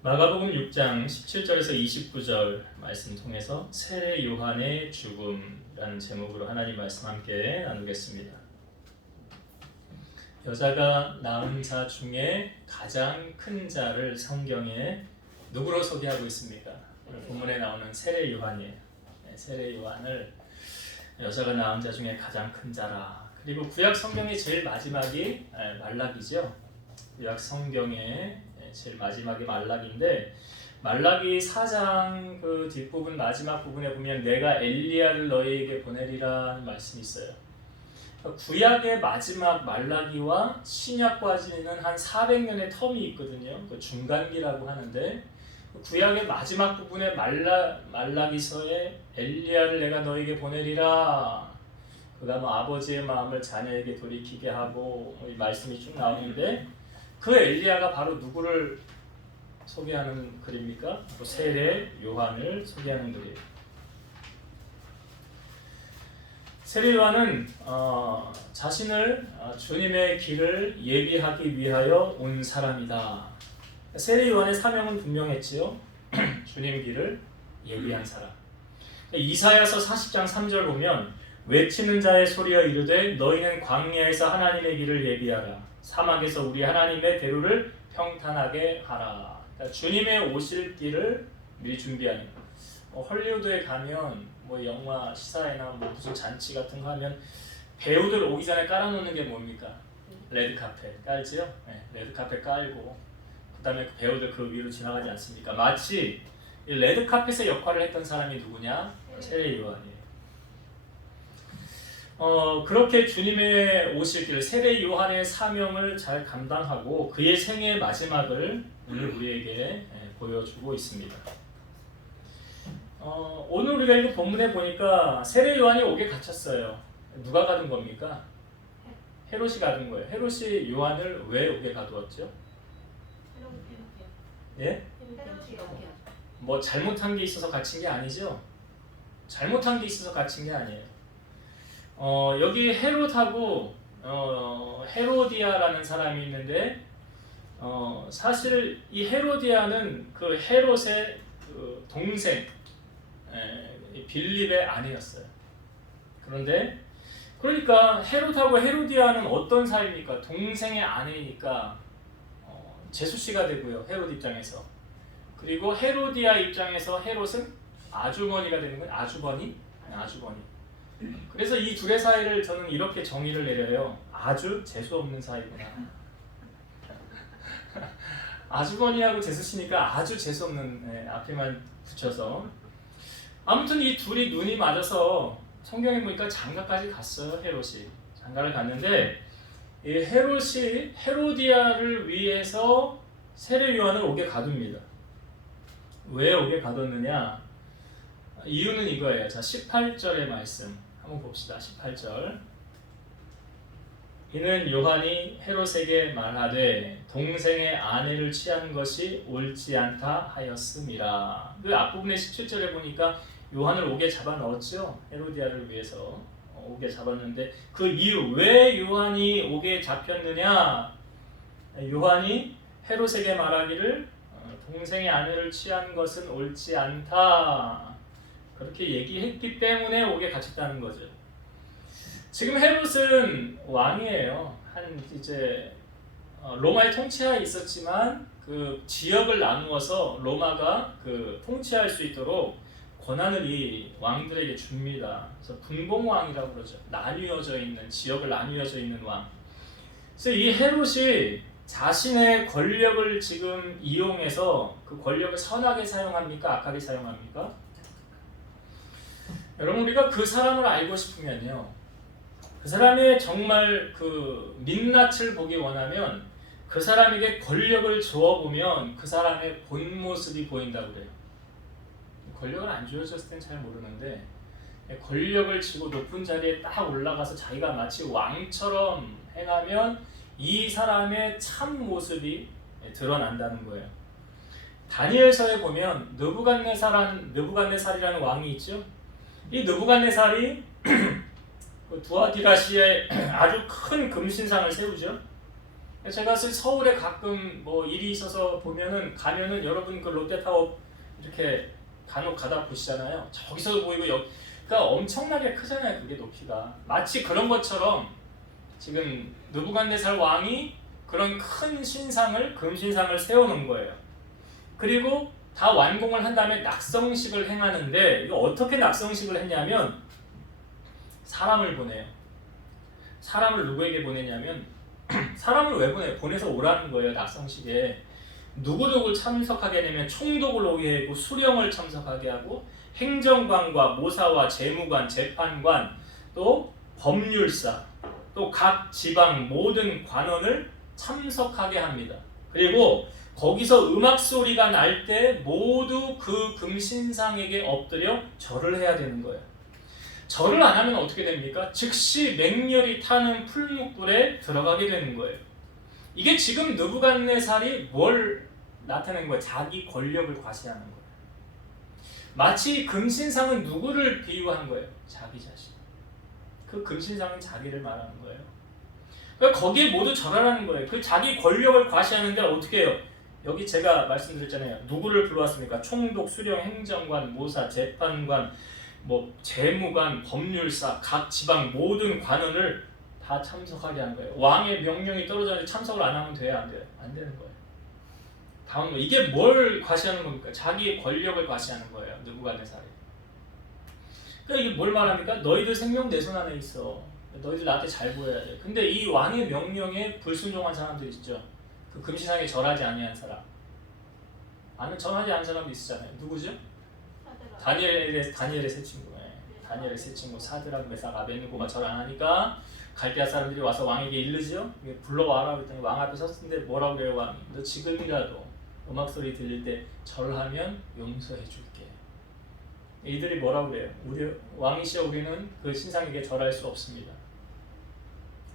마가복음 6장 17절에서 29절 말씀 통해서 세례 요한의 죽음이라는 제목으로 하나님 말씀 함께 나누겠습니다. 여자가 낳은 자 중에 가장 큰 자를 성경에 누구로 소개하고 있습니까? 오늘 본문에 나오는 세례 요한이에요. 세례 요한을 여자가 낳은 자 중에 가장 큰 자라. 그리고 구약 성경의 제일 마지막이 말라기죠. 구약 성경의 제일 마지막이 말라기인데, 말라기 4장 그 뒷부분 마지막 부분에 보면 내가 엘리야를 너희에게 보내리라는 말씀이 있어요. 구약의 마지막 말라기와 신약까지는 한 400년의 텀이 있거든요. 그 중간기라고 하는데, 구약의 마지막 부분에 말라기서에 엘리야를 내가 너희에게 보내리라, 그 다음 아버지의 마음을 자녀에게 돌이키게 하고, 이 말씀이 쭉 나오는데, 그 엘리야가 바로 누구를 소개하는 글입니까? 세례 요한을 소개하는 글이에요. 세례 요한은 자신을 주님의 길을 예비하기 위하여 온 사람이다. 세례 요한의 사명은 분명했지요. 주님 길을 예비한 사람. 이사야서 40장 3절 보면 외치는 자의 소리여 이르되 너희는 광야에서 하나님의 길을 예비하라. 사막에서 우리 하나님의 대로를 평탄하게 하라. 그러니까 주님의 오실 길을 미리 준비하는. 헐리우드에 가면 뭐 영화 시사회나 뭐 무슨 잔치 같은 거 하면 배우들 오기 전에 깔아놓는 게 뭡니까? 레드카펫 깔지요? 네, 레드카펫 깔고 그 다음에 그 배우들 그 위로 지나가지 않습니까? 마치 이 레드카펫의 역할을 했던 사람이 누구냐? 세례 요한이에요. 그렇게 주님의 오실 길, 세례 요한의 사명을 잘 감당하고 그의 생애의 마지막을 오늘 우리에게 보여주고 있습니다. 오늘 우리가 이 본문에 보니까 세례 요한이 옥에 갇혔어요. 누가 가둔 겁니까? 헤롯이 가둔 거예요. 헤롯이 요한을 왜 옥에 가두었죠? 예? 뭐 잘못한 게 있어서 갇힌 게 아니죠? 잘못한 게 있어서 갇힌 게 아니에요. 여기 헤롯하고 헤로디아라는 사람이 있는데, 사실 이 헤로디아는 그 헤롯의 그 동생 빌립의 아내였어요. 그러니까 헤롯하고 헤로디아는 어떤 사이입니까? 동생의 아내니까 제수씨가 되고요, 헤롯 입장에서. 그리고 헤로디아 입장에서 헤롯은 아주머니가 되는 거예요. 아주버니. 그래서 이 둘의 사이를 저는 이렇게 정의를 내려요. 아주 재수 없는 사이구나. 아주버니하고 재수씨니까 아주 재수 없는, 앞에만 붙여서. 아무튼 이 둘이 눈이 맞아서 성경에 보니까 장가까지 갔어요. 헤롯이 장가를 갔는데, 이 헤롯이 헤로디아를 위해서 세례 요한을 옥에 가둡니다. 왜 옥에 가뒀느냐? 이유는 이거예요. 자, 18절의 말씀 한번 봅시다. 18절. 이는 요한이 헤롯에게 말하되 동생의 아내를 취한 것이 옳지 않다 하였음이라. 그 앞부분의 17절에 보니까 요한을 옥에 잡아 넣었죠. 헤로디아를 위해서 옥에 잡았는데, 그 이유, 왜 요한이 옥에 잡혔느냐? 요한이 헤롯에게 말하기를 동생의 아내를 취한 것은 옳지 않다, 그렇게 얘기했기 때문에 옥에 갇혔다는 거죠. 지금 헤롯은 왕이에요. 이제 로마의 통치하에 있었지만 그 지역을 나누어서 로마가 그 통치할 수 있도록 권한을 이 왕들에게 줍니다. 그래서 분봉왕이라고 그러죠. 지역을 나뉘어져 있는 왕. 그래서 이 헤롯이 자신의 권력을 지금 이용해서 그 권력을 선하게 사용합니까? 악하게 사용합니까? 여러분, 우리가 그 사람을 알고 싶으면요, 그 사람의 정말 그 민낯을 보기 원하면 그 사람에게 권력을 주어보면 그 사람의 본 모습이 보인다고 그래요. 권력을 안 주어졌을 땐 잘 모르는데, 권력을 쥐고 높은 자리에 딱 올라가서 자기가 마치 왕처럼 행하면 이 사람의 참 모습이 드러난다는 거예요. 다니엘서에 보면 느부갓네살이라는 왕이 있죠. 이 느부갓네살이 두아디라시에 아주 큰 금신상을 세우죠. 제가 서울에 가끔 뭐 일이 있어서 보면은 가면은 여러분 그 롯데타워 이렇게 간혹 가다 보시잖아요. 저기서 보이고 그러니까 엄청나게 크잖아요. 그게 높이가. 마치 그런 것처럼 지금 느부갓네살 왕이 그런 큰 신상을 금신상을 세워놓은 거예요. 그리고 다 완공을 한 다음에 낙성식을 행하는데 이거 어떻게 낙성식을 했냐면 사람을 보내요. 사람을 누구에게 보내냐면 사람을 왜 보내요? 보내서 오라는 거예요. 낙성식에. 누구누구 참석하게 되면 총독을 오게 하고 수령을 참석하게 하고 행정관과 모사와 재무관, 재판관 또 법률사 또 각 지방 모든 관원을 참석하게 합니다. 그리고 거기서 음악 소리가 날 때 모두 그 금신상에게 엎드려 절을 해야 되는 거예요. 절을 안 하면 어떻게 됩니까? 즉시 맹렬히 타는 풀무불에 들어가게 되는 거예요. 이게 지금 느부갓네살이 뭘 나타낸 거예요? 자기 권력을 과시하는 거예요. 마치 금신상은 누구를 비유한 거예요? 자기 자신. 그 금신상은 자기를 말하는 거예요. 그러니까 거기에 모두 절하라는 거예요. 그 자기 권력을 과시하는데 어떻게 해요? 여기 제가 말씀드렸잖아요. 누구를 불러왔습니까? 총독, 수령, 행정관, 모사, 재판관, 뭐 재무관, 법률사, 각 지방 모든 관원을 다 참석하게 한 거예요. 왕의 명령이 떨어졌는데 참석을 안 하면 돼요? 안 돼요? 안 되는 거예요. 다음 거 이게 뭘 과시하는 겁니까? 자기의 권력을 과시하는 거예요. 느부갓네살이. 그러니까 이게 뭘 말합니까? 너희들 생명 내 손 안에 있어. 너희들 나한테 잘 보여야 돼. 근데 이 왕의 명령에 불순종한 사람들 있죠. 그 금신상에 절하지 아니한 사람. 절하지 않은 사람도 있었잖아요. 누구죠? 다니엘의 세 친구. 다니엘의 세 친구 사드락, 메삭, 아벳느고가 절 안 하니까 갈대아 사람들이 와서 왕에게 이르죠. 불러와라 그랬더니 왕 앞에 섰는데 뭐라고 그래요 왕이? 너 지금이라도 음악 소리 들릴 때 절하면 용서해 줄게. 이들이 뭐라고 그래요? 우리 왕이시여 우리는 그 신상에게 절할 수 없습니다.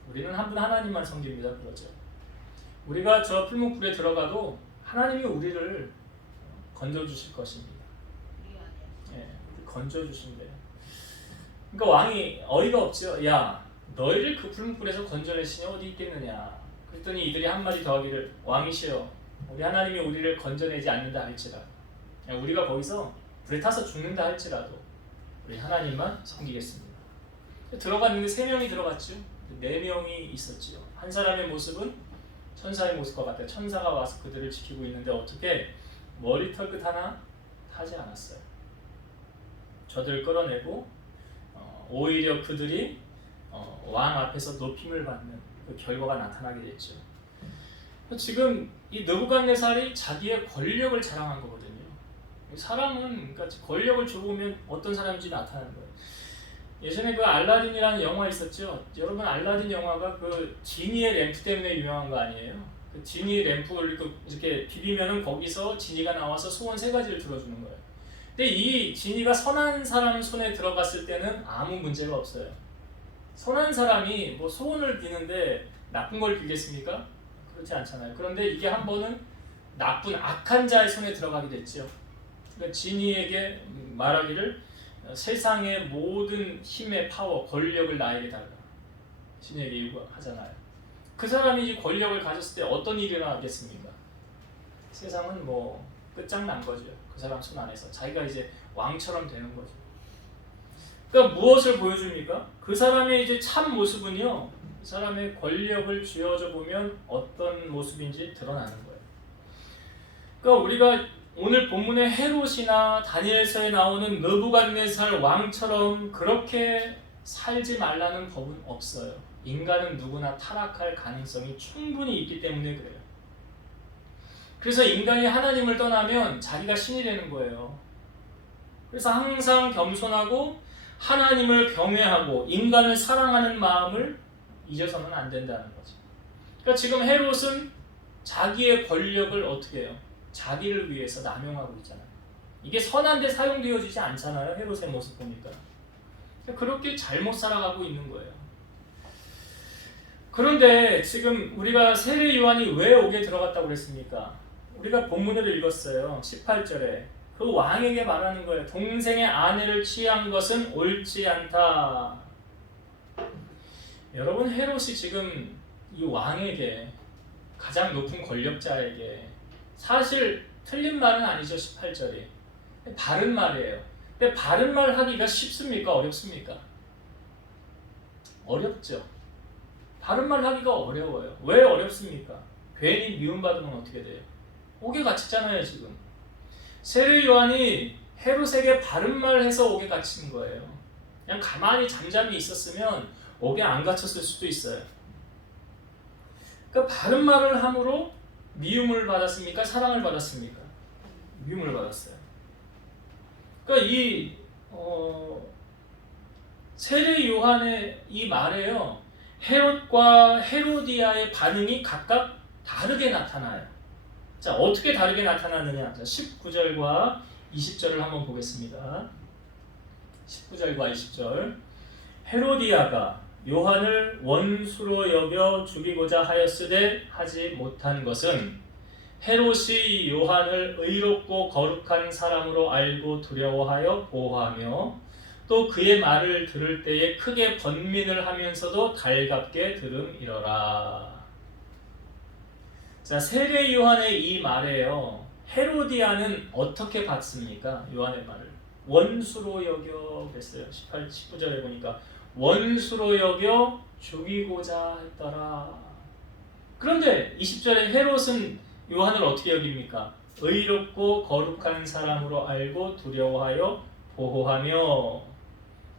우리는 한 분 하나님만 섬깁니다. 그러죠. 우리가 저 풀무불에 들어가도 하나님이 우리를 건져주실 것입니다. 예, 건져주신대요. 그러니까 왕이 어이가 없죠. 야, 너희를 그 풀무불에서 건져내시니 어디 있겠느냐. 그랬더니 이들이 한마디 더 하기를 왕이시여 우리 하나님이 우리를 건져내지 않는다 할지라도 우리가 거기서 불에 타서 죽는다 할지라도 우리 하나님만 섬기겠습니다. 들어갔는데 3명이 들어갔죠. 4명이 있었지요. 한 사람의 모습은 천사의 모습과 같아요. 천사가 와서 그들을 지키고 있는데 어떻게 머리털 끝 하나 타지 않았어요. 저들을 끌어내고 오히려 그들이 왕 앞에서 높임을 받는 그 결과가 나타나게 됐죠. 지금 이 느부갓네살이 자기의 권력을 자랑한 거거든요. 사람은 그러니까 권력을 줘보면 어떤 사람인지 나타나는 거예요. 예전에 그 알라딘이라는 영화 있었죠. 여러분 알라딘 영화가 그 지니의 램프 때문에 유명한 거 아니에요? 그 지니 램프를 이렇게 비비면은 거기서 지니가 나와서 소원 3가지를 들어주는 거예요. 근데 이 지니가 선한 사람 손에 들어갔을 때는 아무 문제가 없어요. 선한 사람이 뭐 소원을 비는데 나쁜 걸 빌겠습니까? 그렇지 않잖아요. 그런데 이게 한 번은 나쁜 악한 자의 손에 들어가게 됐죠. 그러니까 지니에게 말하기를 세상의 모든 힘의 파워, 권력을 나에게 달라. 지니에게 요구하잖아요. 그 사람이 이 권력을 가졌을 때 어떤 일이 일어나겠습니까? 세상은 뭐 끝장난 거죠. 그 사람 손 안에서 자기가 이제 왕처럼 되는 거죠. 그러니까 무엇을 보여줍니까? 그 사람의 이제 참 모습은요. 그 사람의 권력을 쥐어져 보면 어떤 모습인지 드러나는 거예요. 그러니까 우리가 오늘 본문의 헤롯이나 다니엘서에 나오는 느부갓네살 왕처럼 그렇게 살지 말라는 법은 없어요. 인간은 누구나 타락할 가능성이 충분히 있기 때문에 그래요. 그래서 인간이 하나님을 떠나면 자기가 신이 되는 거예요. 그래서 항상 겸손하고 하나님을 경외하고 인간을 사랑하는 마음을 잊어서는 안 된다는 거죠. 그러니까 지금 헤롯은 자기의 권력을 어떻게 해요? 자기를 위해서 남용하고 있잖아요. 이게 선한데 사용되어지지 않잖아요. 헤롯의 모습 보니까. 그렇게 잘못 살아가고 있는 거예요. 그런데 지금 우리가 세례 요한이 왜 옥에 들어갔다고 그랬습니까? 우리가 본문을 읽었어요. 18절에 그 왕에게 말하는 거예요. 동생의 아내를 취한 것은 옳지 않다. 여러분 헤롯이 지금 이 왕에게 가장 높은 권력자에게 사실 틀린 말은 아니죠. 18절이 바른 말이에요. 근데 바른 말 하기가 쉽습니까? 어렵습니까? 어렵죠. 바른 말 하기가 어려워요. 왜 어렵습니까? 괜히 미움받으면 어떻게 돼요? 옥에 갇히잖아요. 지금 세례 요한이 헤롯에게 바른 말 해서 옥에 갇힌 거예요. 그냥 가만히 잠잠히 있었으면 옥에 안 갇혔을 수도 있어요. 그러니까 바른 말을 함으로 미움을 받았습니까? 사랑을 받았습니까? 미움을 받았어요. 그러니까 이 세례 요한의 이 말에요. 헤롯과 헤로디아의 반응이 각각 다르게 나타나요. 자, 어떻게 다르게 나타나느냐? 자, 19절과 20절을 한번 보겠습니다. 19절과 20절. 헤로디아가 요한을 원수로 여겨 죽이고자 하였으되 하지 못한 것은 헤롯이 요한을 의롭고 거룩한 사람으로 알고 두려워하여 보호하며 또 그의 말을 들을 때에 크게 번민을 하면서도 달갑게 들음이러라. 자, 세례 요한의 이 말에요. 헤로디아는 어떻게 봤습니까? 요한의 말을 원수로 여겨 그랬어요. 19절에 보니까 원수로 여겨 죽이고자 했더라. 그런데 20절에 헤롯은 요한을 어떻게 여깁니까? 의롭고 거룩한 사람으로 알고 두려워하여 보호하며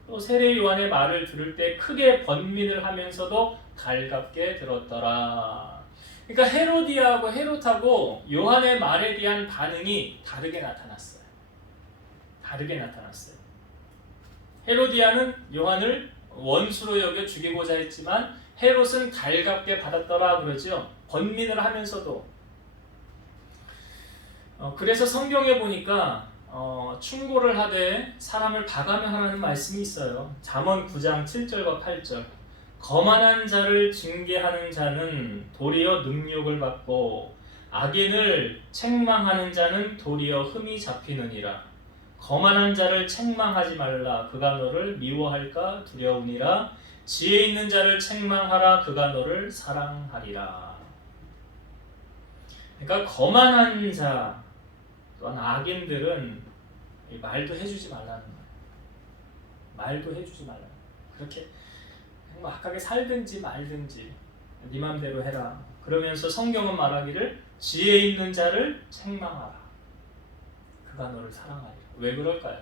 또 세례 요한의 말을 들을 때 크게 번민을 하면서도 달갑게 들었더라. 그러니까 헤로디아하고 헤롯하고 요한의 말에 대한 반응이 다르게 나타났어요. 다르게 나타났어요. 헤로디아는 요한을 원수로 여겨 죽이고자 했지만 헤롯은 달갑게 받았더라 그러죠. 번민을 하면서도. 그래서 성경에 보니까 충고를 하되 사람을 봐가며 하라는 말씀이 있어요. 잠언 9장 7절과 8절. 거만한 자를 징계하는 자는 도리어 능욕을 받고 악인을 책망하는 자는 도리어 흠이 잡히느니라. 거만한 자를 책망하지 말라. 그가 너를 미워할까 두려우니라. 지혜 있는 자를 책망하라. 그가 너를 사랑하리라. 그러니까 거만한 자 또한 악인들은 말도 해주지 말라는 거예요. 말도 해주지 말라. 그렇게 악하게 살든지 말든지 네 맘대로 해라. 그러면서 성경은 말하기를 지혜 있는 자를 책망하라. 그가 너를 사랑하리라. 왜 그럴까요?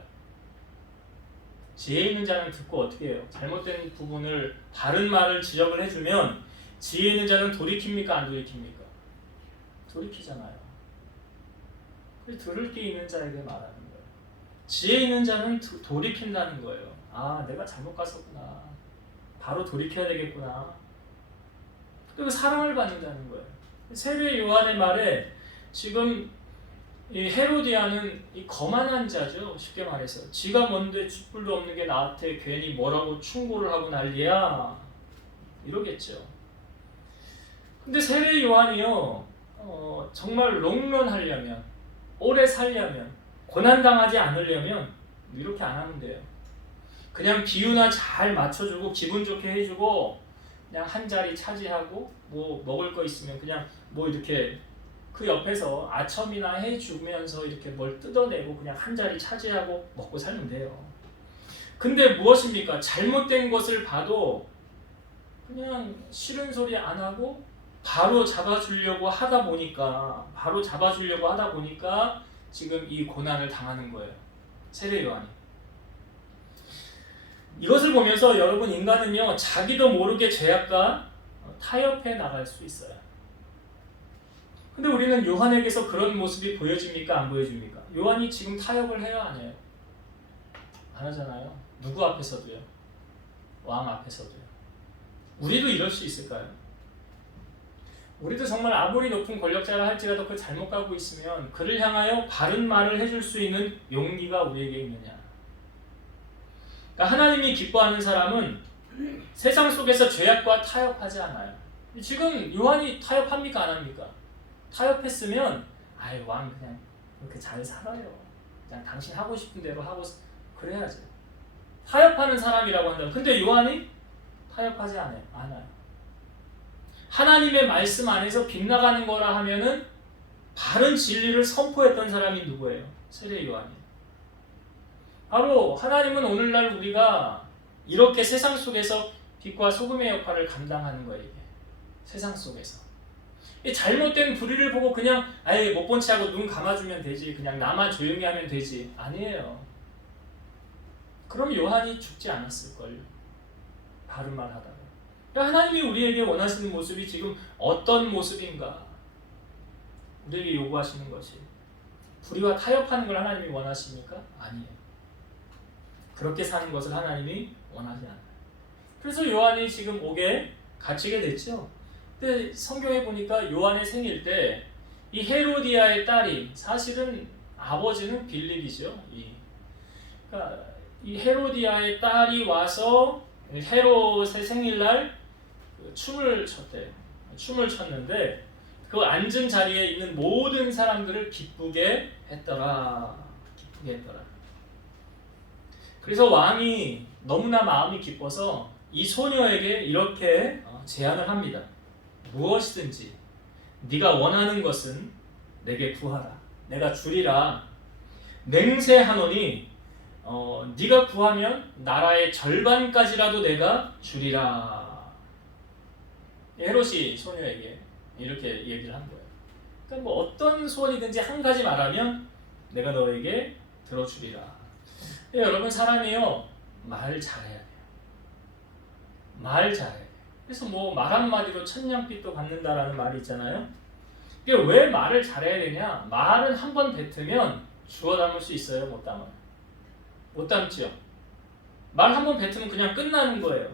지혜 있는 자는 듣고 어떻게 해요? 잘못된 부분을 바른 말을 지적을 해주면 지혜 있는 자는 돌이킵니까? 안 돌이킵니까? 돌이키잖아요. 그래서 들을 게 있는 자에게 말하는 거예요. 지혜 있는 자는 돌이킨다는 거예요. 아, 내가 잘못 갔었구나. 바로 돌이켜야 되겠구나. 그리고 사랑을 받는다는 거예요. 세례 요한의 말에 지금 이 헤로디아는 이 거만한 자죠. 쉽게 말해서 지가 뭔데 쥐뿔도 없는 게 나한테 괜히 뭐라고 충고를 하고 난리야 이러겠죠. 근데 세례 요한이요 정말 롱런하려면 오래 살려면 고난당하지 않으려면 이렇게 안 하면 돼요. 그냥 비유나 잘 맞춰주고 기분 좋게 해주고 그냥 한 자리 차지하고 뭐 먹을 거 있으면 그냥 뭐 이렇게 그 옆에서 아첨이나 해주면서 이렇게 뭘 뜯어내고 그냥 한 자리 차지하고 먹고 살면 돼요. 근데 무엇입니까? 잘못된 것을 봐도 그냥 싫은 소리 안 하고 바로 잡아주려고 하다 보니까 지금 이 고난을 당하는 거예요. 세례 요한이. 이것을 보면서 여러분 인간은요 자기도 모르게 죄악과 타협해 나갈 수 있어요. 근데 우리는 요한에게서 그런 모습이 보여집니까? 안 보여집니까? 요한이 지금 타협을 해요? 안 해요? 안 하잖아요. 누구 앞에서도요? 왕 앞에서도요. 우리도 이럴 수 있을까요? 우리도 정말 아무리 높은 권력자라 할지라도 그 잘못 가고 있으면 그를 향하여 바른 말을 해줄 수 있는 용기가 우리에게 있느냐? 그러니까 하나님이 기뻐하는 사람은 세상 속에서 죄악과 타협하지 않아요. 지금 요한이 타협합니까? 안 합니까? 타협했으면 아이 왕 그냥 이렇게 잘 살아요. 그냥 당신 하고 싶은 대로 하고 그래야지. 타협하는 사람이라고 한다면 근데 요한이 타협하지 않아요. 하나님의 말씀 안에서 빗나가는 거라 하면은 바른 진리를 선포했던 사람이 누구예요? 세례 요한이에요. 바로 하나님은 오늘날 우리가 이렇게 세상 속에서 빛과 소금의 역할을 감당하는 거예요. 이게. 세상 속에서. 이 잘못된 불의를 보고 그냥 아예 못 본 채 하고 눈 감아주면 되지. 그냥 나만 조용히 하면 되지. 아니에요. 그럼 요한이 죽지 않았을걸요. 바른 말 하다가. 하나님이 우리에게 원하시는 모습이 지금 어떤 모습인가? 우리에게 요구하시는 것이 불의와 타협하는 걸 하나님이 원하십니까? 아니에요. 그렇게 사는 것을 하나님이 원하지 않아요. 그래서 요한이 지금 옥에 갇히게 됐죠. 근데 성경에 보니까 요한의 생일 때 이 헤로디아의 딸이 사실은 아버지는 빌립이죠. 그러니까 이 헤로디아의 딸이 와서 헤롯의 생일날 춤을 췄대요. 춤을 췄는데 그 앉은 자리에 있는 모든 사람들을 기쁘게 했더라. 기쁘게 했더라. 그래서 왕이 너무나 마음이 기뻐서 이 소녀에게 이렇게 제안을 합니다. 무엇이든지 네가 원하는 것은 내게 구하라. 내가 주리라. 맹세하노니 네가 구하면 나라의 절반까지라도 내가 주리라. 헤롯이 소녀에게 이렇게 얘기를 한 거예요. 그러니까 뭐 어떤 소원이든지 한 가지 말하면 내가 너에게 들어주리라. 여러분 사람이요 말 잘해야 돼요. 말 잘해야 돼요. 그래서 뭐 말 한마디로 천냥빚도 받는다라는 말이 있잖아요. 이게 왜 말을 잘해야 되냐? 말은 한 번 뱉으면 주워 담을 수 있어요? 못 담아요? 못 담죠. 말 한 번 뱉으면 그냥 끝나는 거예요.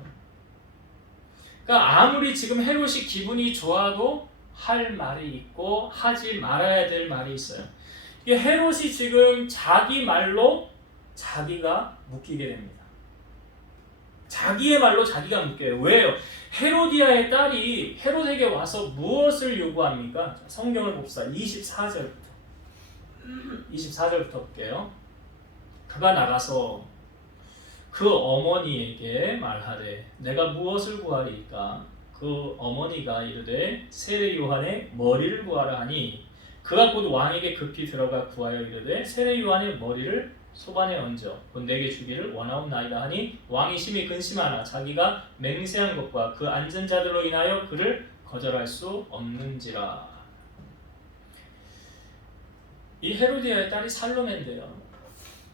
그러니까 아무리 지금 헤롯이 기분이 좋아도 할 말이 있고 하지 말아야 될 말이 있어요. 이게 헤롯이 지금 자기 말로 자기가 묶이게 됩니다. 자기의 말로 자기가 묶여요. 왜요? 헤로디아의 딸이 헤롯에게 와서 무엇을 요구합니까? 성경을 봅시다. 24절부터 볼게요. 그가 나가서 그 어머니에게 말하되 내가 무엇을 구하리이까? 그 어머니가 이르되 세례 요한의 머리를 구하라 하니 그가 곧 왕에게 급히 들어가 구하여 이르되 세례 요한의 머리를 소반에 얹어 곧 내게 주기를 원하옵나이다 하니 왕이 심히 근심하나 자기가 맹세한 것과 그 앉은 자들로 인하여 그를 거절할 수 없는지라. 이 헤로디아의 딸이 살로메인데요.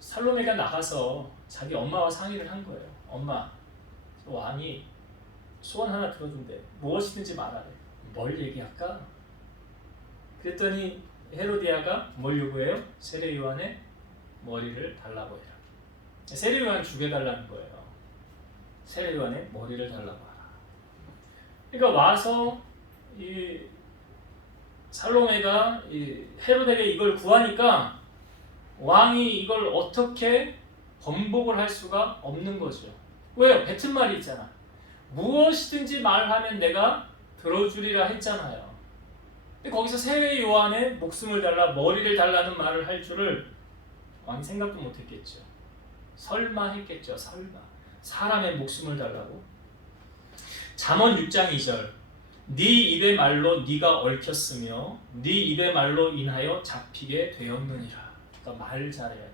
살로메가 나가서 자기 엄마와 상의를 한 거예요. 엄마, 왕이 소원 하나 들어준대. 무엇이든지 말하래. 뭘 얘기할까? 그랬더니 헤로디아가 뭘 요구해요? 세례 요한의 머리를 달라고 해라. 세례 요한 죽여달라는 거예요. 세례 요한의 머리를 달라고 하라. 그러니까 와서 이 살로메가 이 헤롯에게 이걸 구하니까 왕이 이걸 어떻게 번복을 할 수가 없는 거죠. 왜요? 뱉은 말이 있잖아. 무엇이든지 말하면 내가 들어주리라 했잖아요. 근데 거기서 세례 요한의 목숨을 달라 머리를 달라는 말을 할 줄을 왕이 생각도 못했겠죠. 설마 했겠죠. 설마. 사람의 목숨을 달라고. 잠언 6장 2절 네 입의 말로 네가 얽혔으며 네 입의 말로 인하여 잡히게 되었느니라. 그러니까 말 잘해야 돼.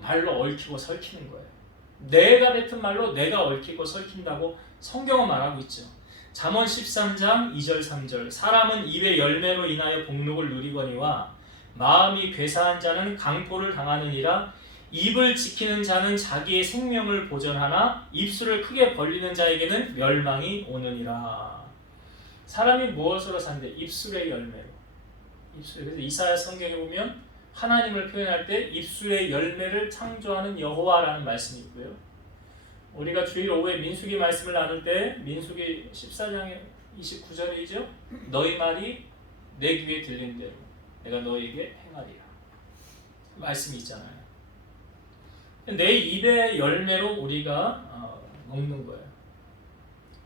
말로 얽히고 설키는 거예요. 내가 뱉은 말로 내가 얽히고 설킨다고 성경은 말하고 있죠. 잠언 13장 2절 3절 사람은 입의 열매로 인하여 복록을 누리거니와 마음이 괴사한 자는 강포를 당하느니라. 입을 지키는 자는 자기의 생명을 보전하나 입술을 크게 벌리는 자에게는 멸망이 오느니라. 사람이 무엇으로 산대? 입술의 열매로. 입술. 그래서 이사야 성경에 보면 하나님을 표현할 때 입술의 열매를 창조하는 여호와라는 말씀이 있고요. 우리가 주일 오후에 민수기 말씀을 나눌 때 민수기 14장의 29절이죠. 너희 말이 내 귀에 들린 대로 내가 너에게 행하리라. 말씀이 있잖아요. 내 입의 열매로 우리가 먹는 거예요.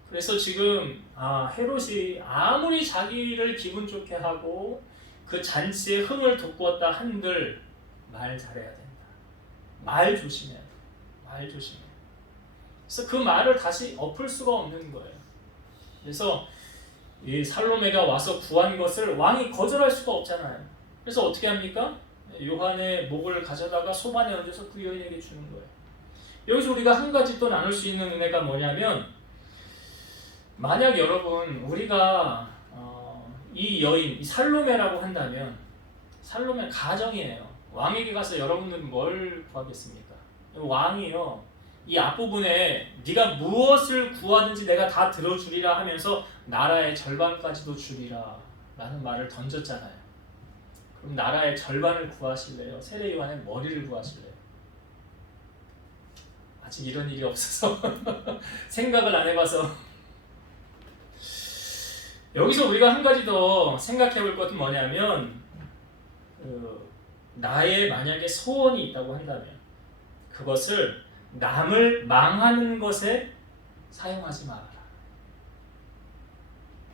그래서 지금 헤롯이 아무리 자기를 기분 좋게 하고 그 잔치에 흥을 돋구었다 한들 말 잘해야 된다. 말 조심해야 돼. 말 조심해. 그래서 그 말을 다시 엎을 수가 없는 거예요. 그래서 이 살로메가 와서 구한 것을 왕이 거절할 수가 없잖아요. 그래서 어떻게 합니까? 요한의 목을 가져다가 소반에 얹어서 그 여인에게 주는 거예요. 여기서 우리가 한 가지 또 나눌 수 있는 은혜가 뭐냐면, 만약 여러분 우리가 이 여인, 이 살로메라고 한다면, 살로메 가정이에요. 왕에게 가서 여러분들은 뭘 구하겠습니까? 왕이요, 이 앞부분에 네가 무엇을 구하든지 내가 다 들어주리라 하면서 나라의 절반까지도 주리라 라는 말을 던졌잖아요. 그럼 나라의 절반을 구하실래요? 세례 요한의 머리를 구하실래요? 아직 이런 일이 없어서 생각을 안 해봐서. 여기서 우리가 한 가지 더 생각해 볼 것은 뭐냐면, 나의 만약에 소원이 있다고 한다면 그것을 남을 망하는 것에 사용하지 말아라.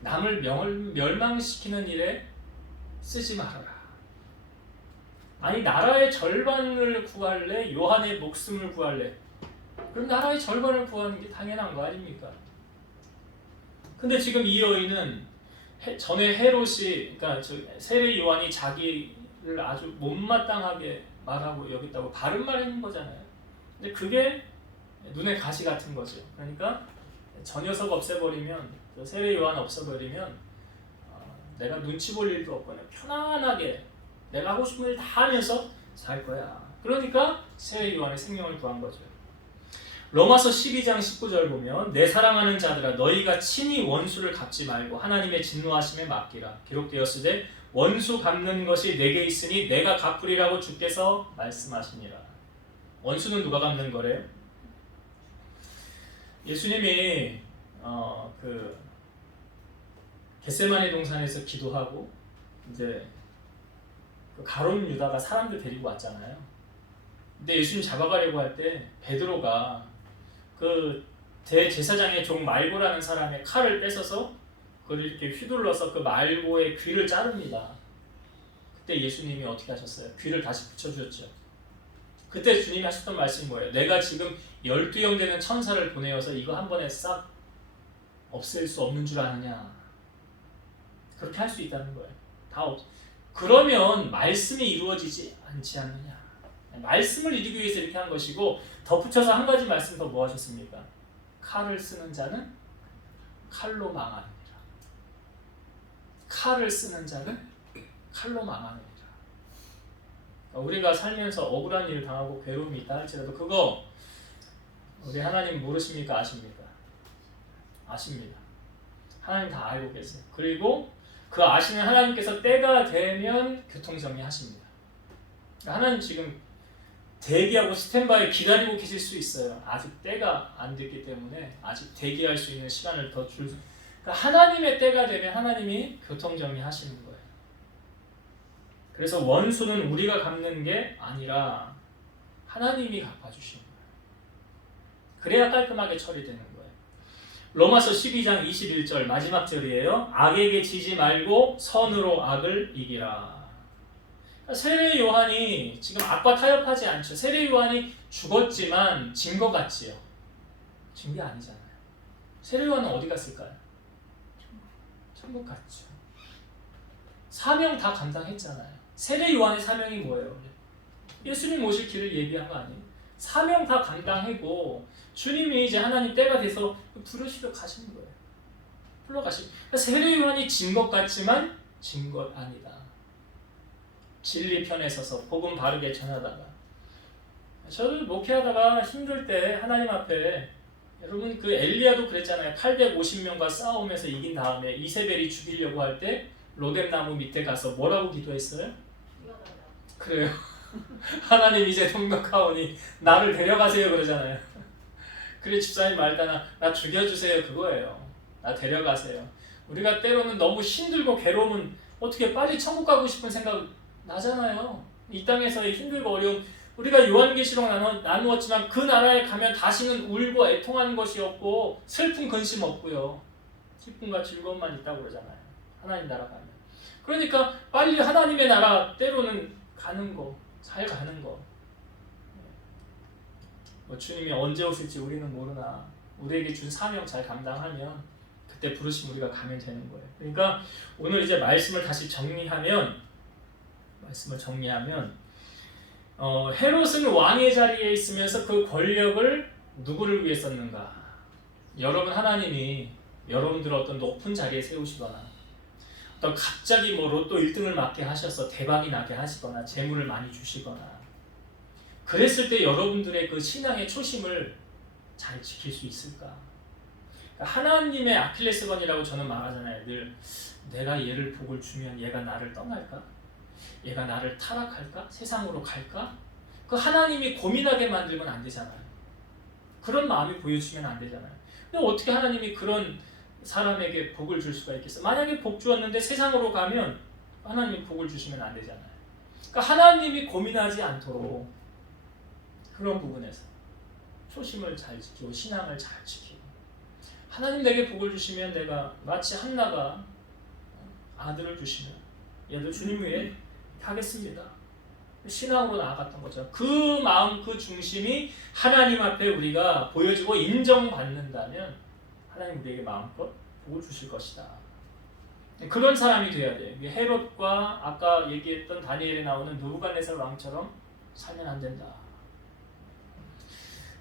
남을 멸망시키는 일에 쓰지 말아라. 아니, 나라의 절반을 구할래? 요한의 목숨을 구할래? 그럼 나라의 절반을 구하는 게 당연한 거 아닙니까? 근데 지금 이 여인은 전에 헤롯이, 그러니까 세례 요한이 자기를 아주 못마땅하게 말하고 여겼다고 바른 말 했는 거잖아요. 근데 그게 눈에 가시 같은 거죠. 그러니까 저 녀석 없애버리면, 세례 요한 없애버리면 내가 눈치 볼 일도 없고 편안하게 내가 하고 싶은 일 다 하면서 살 거야. 그러니까 세례 요한의 생명을 구한 거죠. 로마서 12장 19절 보면, 내 사랑하는 자들아 너희가 친히 원수를 갚지 말고 하나님의 진노하심에 맡기라. 기록되었으되 원수 갚는 것이 내게 있으니 내가 갚으리라고 주께서 말씀하시니라. 원수는 누가 갚는 거래요? 예수님이 겟세마네 동산에서 기도하고 이제 가룟 유다가 사람들 데리고 왔잖아요. 근데 예수님 잡아가려고 할 때 베드로가 그 대제사장의 종 말고라는 사람의 칼을 뺏어서 그걸 이렇게 휘둘러서 그 말고의 귀를 자릅니다. 그때 예수님이 어떻게 하셨어요? 귀를 다시 붙여주셨죠. 그때 주님이 하셨던 말씀이 뭐예요? 내가 지금 12형 되는 천사를 보내어서 이거 한 번에 싹 없앨 수 없는 줄 아느냐. 그렇게 할 수 있다는 거예요. 그러면 말씀이 이루어지지 않지 않느냐. 말씀을 이루기 위해서 이렇게 한 것이고, 덧붙여서 한 가지 말씀 더 뭐 하셨습니까? 칼을 쓰는 자는 칼로 망하느니라. 칼을 쓰는 자는 칼로 망하느니라. 우리가 살면서 억울한 일을 당하고 괴로움이 있다 할지라도 그거 우리 하나님 모르십니까? 아십니까? 아십니다. 하나님 다 알고 계세요. 그리고 그 아시는 하나님께서 때가 되면 교통정리하십니다. 하나님 지금 대기하고 스탠바이 기다리고 계실 수 있어요. 아직 때가 안 됐기 때문에 아직 대기할 수 있는 시간을 더 줄. 그러니까 하나님의 때가 되면 하나님이 교통정리하시는 거예요. 그래서 원수는 우리가 갚는 게 아니라 하나님이 갚아주시는 거예요. 그래야 깔끔하게 처리되는 거예요. 로마서 12장 21절 마지막 절이에요. 악에게 지지 말고 선으로 악을 이기라. 세례 요한이 지금 악과 타협하지 않죠. 세례 요한이 죽었지만 진 것 같지요. 진 게 아니잖아요. 세례 요한은 어디 갔을까요? 천국 갔죠. 사명 다 감당했잖아요. 세례 요한의 사명이 뭐예요? 예수님 오실 길을 예비한 거 아니에요? 사명 다 감당하고 주님이 이제 하나님 때가 돼서 부르시러 가시는 거예요. 불러가시고. 세례 요한이 진 것 같지만 진 것 아니다. 진리 편에 서서 복음 바르게 전하다가, 저를 목회하다가 힘들 때 하나님 앞에, 여러분 그 엘리야도 그랬잖아요. 850명과 싸우면서 이긴 다음에 이세벨이 죽이려고 할 때 로뎀나무 밑에 가서 뭐라고 기도했어요? 그래요. 하나님 이제 동력하오니 나를 데려가세요 그러잖아요. 그래 집사님 말다나 나 죽여주세요 그거예요. 나 데려가세요. 우리가 때로는 너무 힘들고 괴로우면 어떻게 빨리 천국 가고 싶은 생각 나잖아요. 이 땅에서의 힘들고 어려움, 우리가 요한계시록 나누었지만 그 나라에 가면 다시는 울고 애통하는 것이 없고 슬픈 근심 없고요. 기쁨과 즐거움만 있다고 그러잖아요. 하나님 나라 가면. 그러니까 빨리 하나님의 나라 때로는 가는 거, 잘 가는 거. 주님이 언제 오실지 우리는 모르나 우리에게 준 사명 잘 감당하면 그때 부르심 우리가 가면 되는 거예요. 그러니까 오늘 이제 말씀을 다시 정리하면 헤롯은 왕의 자리에 있으면서 그 권력을 누구를 위해 썼는가? 여러분, 하나님이 여러분들을 어떤 높은 자리에 세우시거나 어떤 갑자기 뭐 로또 1등을 맞게 하셔서 대박이 나게 하시거나 재물을 많이 주시거나 그랬을 때 여러분들의 그 신앙의 초심을 잘 지킬 수 있을까? 하나님의 아킬레스건이라고 저는 말하잖아요. 늘 내가 얘를 복을 주면 얘가 나를 떠날까? 얘가 나를 타락할까? 세상으로 갈까? 그 하나님이 고민하게 만들면 안 되잖아요. 그런 마음이 보여주면 안 되잖아요. 근데 어떻게 하나님이 그런 사람에게 복을 줄 수가 있겠어요? 만약에 복 주었는데 세상으로 가면 하나님이 복을 주시면 안 되잖아요. 그러니까 하나님이 고민하지 않도록 그런 부분에서 초심을 잘 지키고 신앙을 잘 지키고 하나님 내게 복을 주시면 내가 마치 한나가 아들을 주시면 얘도 주님 위에 하겠습니다. 신앙으로 나아갔던 거죠. 그 마음, 그 중심이 하나님 앞에 우리가 보여지고 인정받는다면 하나님 우리에게 마음껏 복을 주실 것이다. 그런 사람이 되어야 돼요. 헤롯과 아까 얘기했던 다니엘에 나오는 느부갓네살 왕처럼 살면 안 된다.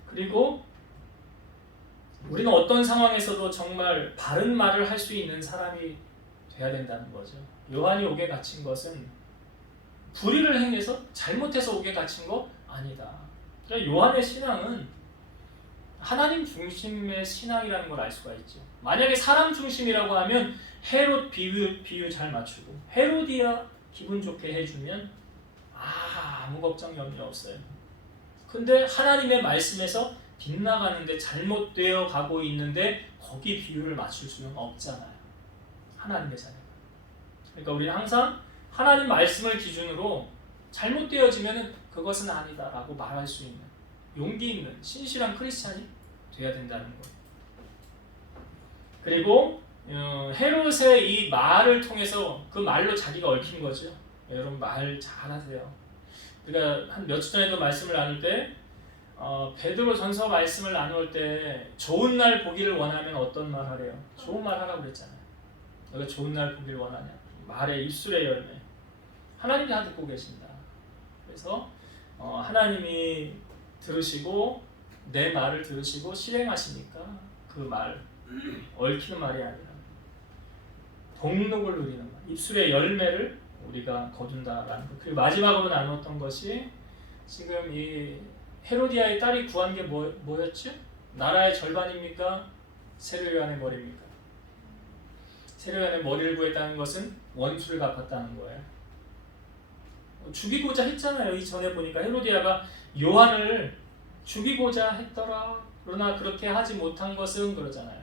그리고 우리는 어떤 상황에서도 정말 바른 말을 할 수 있는 사람이 돼야 된다는 거죠. 요한이 옥에 갇힌 것은 불의를 행해서 잘못해서 옥에 갇힌 거 아니다. 그러니까 요한의 신앙은 하나님 중심의 신앙이라는 걸 알 수가 있죠. 만약에 사람 중심이라고 하면 헤롯 비유 잘 맞추고 헤로디아 기분 좋게 해주면 아무 걱정 염려 없어요. 근데 하나님의 말씀에서 빗나가는데 잘못되어 가고 있는데 거기 비유를 맞출 수는 없잖아요. 하나님의 자녀. 그러니까 우리는 항상 하나님 말씀을 기준으로 잘못되어지면 그것은 아니다라고 말할 수 있는 용기 있는 신실한 크리스찬이 돼야 된다는 거예요. 그리고 헤롯의 이 말을 통해서 그 말로 자기가 얽힌 거죠. 여러분 말 잘하세요. 우리가 한 몇 주 전에도 말씀을 나눌 때 베드로 전서 말씀을 나눌 때 좋은 날 보기를 원하면 어떤 말 하래요? 좋은 말 하라고 그랬잖아요. 너가 좋은 날 보기를 원하냐? 말의 입술의 열매. 하나님이 다 듣고 계신다. 그래서 하나님이 들으시고 내 말을 들으시고 실행하시니까 그 말 얽히는 말이 아니라 복록을 누리는 말, 입술의 열매를 우리가 거둔다라는 것. 그리고 마지막으로 나눴던 것이 지금 이 헤로디아의 딸이 구한 게 뭐였죠? 나라의 절반입니까? 세례요한의 머리입니까? 세례요한의 머리를 구했다는 것은 원수를 갚았다는 거예요. 죽이고자 했잖아요. 이전에 보니까 헤로디아가 요한을 죽이고자 했더라. 그러나 그렇게 하지 못한 것은 그러잖아요.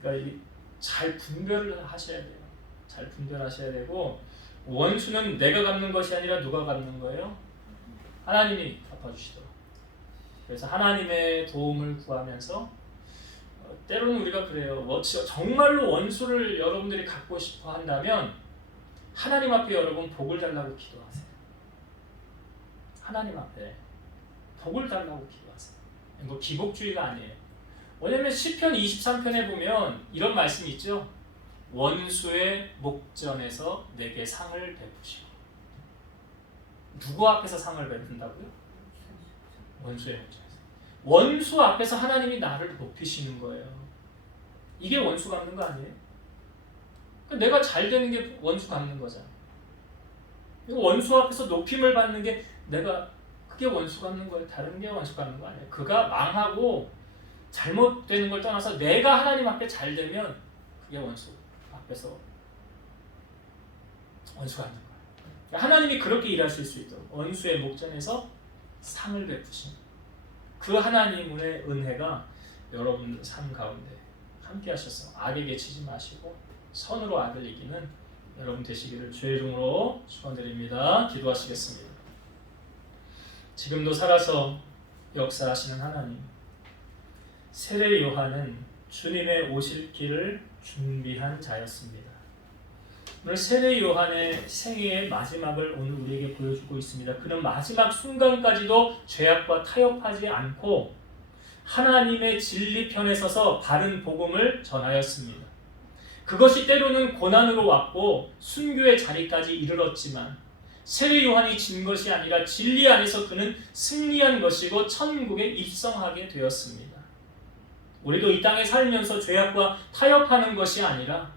그러니까 잘 분별을 하셔야 돼요. 잘 분별하셔야 되고 원수는 내가 갚는 것이 아니라 누가 갚는 거예요? 하나님이 갚아주시도록. 그래서 하나님의 도움을 구하면서 때로는 우리가 그래요. 정말로 원수를 여러분들이 갚고 싶어 한다면 하나님 앞에 여러분 복을 달라고 기도하세요. 하나님 앞에 복을 달라고 기도하세요. 뭐 기복주의가 아니에요. 왜냐하면 시편 23편에 보면 이런 말씀이 있죠. 원수의 목전에서 내게 상을 베푸시오. 누구 앞에서 상을 베푼다고요? 원수의 목전에서. 원수 앞에서 하나님이 나를 높이시는 거예요. 이게 원수 갚는 거 아니에요? 내가 잘 되는 게 원수 갚는 거잖아요. 원수 앞에서 높임을 받는 게 그게 원수 갚는 거예요. 다른 게 원수 갚는 거 아니에요. 그가 망하고 잘못되는 걸 떠나서 내가 하나님 앞에 잘 되면 그게 원수 앞에서 원수 갚는 거예요. 하나님이 그렇게 일하실 수 있도록 원수의 목전에서 상을 베푸신 그 하나님의 은혜가 여러분 삶 가운데 함께 하셔서 악에게 치지 마시고 선으로 악을 이기는 여러분 되시기를 주의 이름으로 축원드립니다. 기도하시겠습니다. 지금도 살아서 역사하시는 하나님, 세례 요한은 주님의 오실 길을 준비한 자였습니다. 오늘 세례 요한의 생애의 마지막을 오늘 우리에게 보여주고 있습니다. 그는 마지막 순간까지도 죄악과 타협하지 않고 하나님의 진리 편에 서서 바른 복음을 전하였습니다. 그것이 때로는 고난으로 왔고 순교의 자리까지 이르렀지만 세례 요한이 진 것이 아니라 진리 안에서 그는 승리한 것이고 천국에 입성하게 되었습니다. 우리도 이 땅에 살면서 죄악과 타협하는 것이 아니라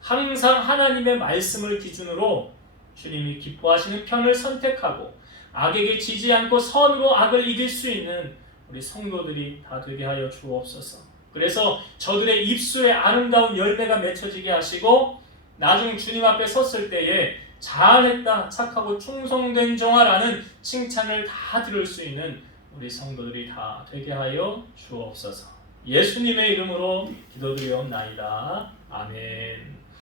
항상 하나님의 말씀을 기준으로 주님이 기뻐하시는 편을 선택하고 악에게 지지 않고 선으로 악을 이길 수 있는 우리 성도들이 다 되게 하여 주옵소서. 그래서 저들의 입술에 아름다운 열매가 맺혀지게 하시고 나중 주님 앞에 섰을 때에 잘했다, 착하고 충성된 종아라는 칭찬을 다 들을 수 있는 우리 성도들이 다 되게 하여 주옵소서. 예수님의 이름으로 기도드리옵나이다. 아멘.